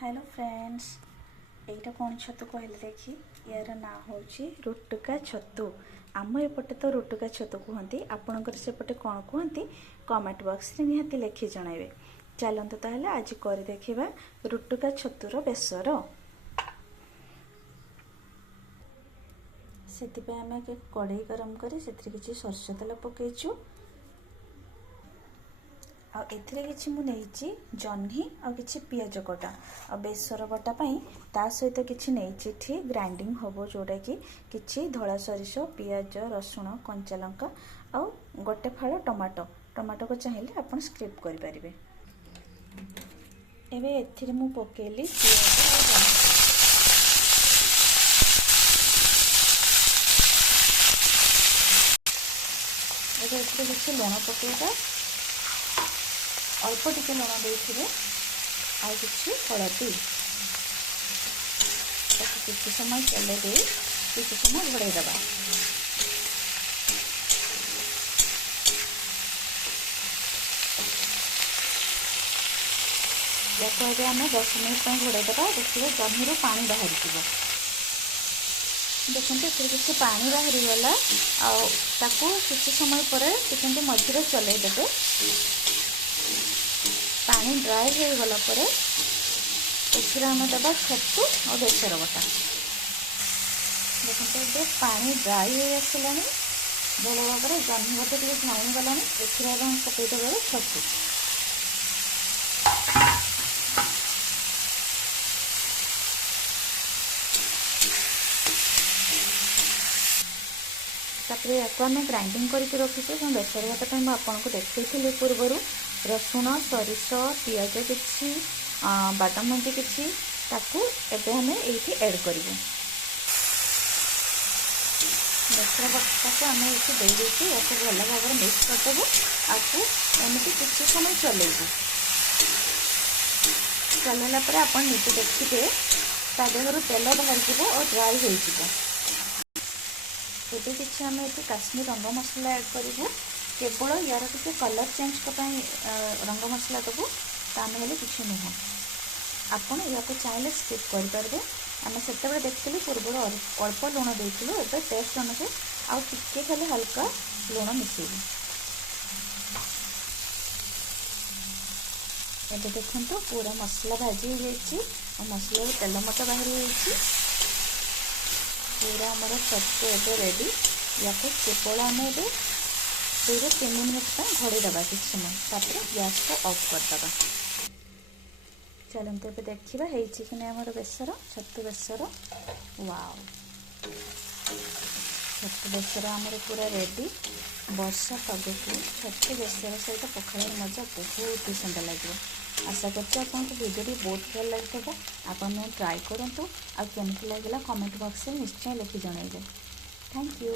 Hello friends एटा कौन छतु कहले देखी यार ना होची रुटुका छतु। आम एपटे तो रुटुका छतु कहती आपणकर सेपटे कौन कहती कमेंट बॉक्स रे निहाती लिखि जणाइबे। चलंतु ताहले आज करी देखिबा रुटुका छतुर बेसर। सेति पे आमे कड़ाई गरम करी सेति किछि सरसो तेल पकेइछु आ एथिरे किछि मु नेइछि जन्ही आ किछि पियाज कटा आ बेसर बटा पई ता सहित किछि नेइछि ठी ग्राइंडिंग होबो जोडा कि किछि धळा सरिसो पियाज रसुण कंचा लंका आ गोटे फाळ टमाटो को चाहिए आपण स्क्रिप करि परिबे। एबे एथिरे मु पकेली पियाज आ एबे एथिरे किछि लूण पकेइबा अल्प टिके लुण देथिबे आ किछि हळदी किछि समय चले दे किछि समय घोड़े दबा। याको एबे आमे 10 मिनिट पय घोड़े दबा। देखिबे जन्हीरु पानी बाहरी जिवो। देखंते से किछि पानी बाहरी गला आ ताको किछि समय परे देखंते मझिरे चले देबे। पानी ड्राई हो गला परे एथिरे हम दबा छतु और बेसर बटा। देखते ये पानी ड्राई हो आसलानी भल भाव में जन्ही बटा टे झाणी गलानी एथिरे हम पकईदेवे छतु। तापर या ग्राइंडिंग करके रखीचे बेसर बटा मैं आपको देखी पूर्वर रसुण सरिष पियाज किछि बादाम मंडी किछि ताकू एबे हमें एठी ऐड करिवो। बेसर बटा को हमें एठी दे देछि याको भल भाव में मिक्स कर देबो। आकू एमिति किछि समय चलेबो। चलेला पर आपण नीचे देखिबे ता देहरु तेल बाहर जिवो और ड्राई हो जिवो। एबे किछि हमें एठी काश्मीर रंग मसला ऐड करिवो। केवल यार टिके कलर चेंज करपाई रंग मसला देबू तामेले किछि नुह। आपण या चाहिए स्किप करेंगे। आम से देखते पूर्व अल्प लुण देलु एवं टेस्ट अनुसार आउ टिके खाली हल्का लुण मिसेबू। एबे देखंतु पूरा मसला भाजी हो मसला तेल मत बाहरी हो पूरा आमर छतु एबे रेडी। या केवल आम ए 2 से 3 मिनट तक घोड़े दबा किछ समय तापर गैस को ऑफ कर दबा। चलते ए देखा कि आमर बेसर छतु बेसर। वाओ छतु बेसर आमर पूरा रेडी। वर्षा पगक छतु बेसर सहित पखाड़ मजा बहुत ही सुंदर लगे। आशा करते आपको भिडियो बहुत भल लगे। आप ट्राए करूँ आ केमती लगे कमेंट बॉक्स में निश्चय लिखि जन। Thank you.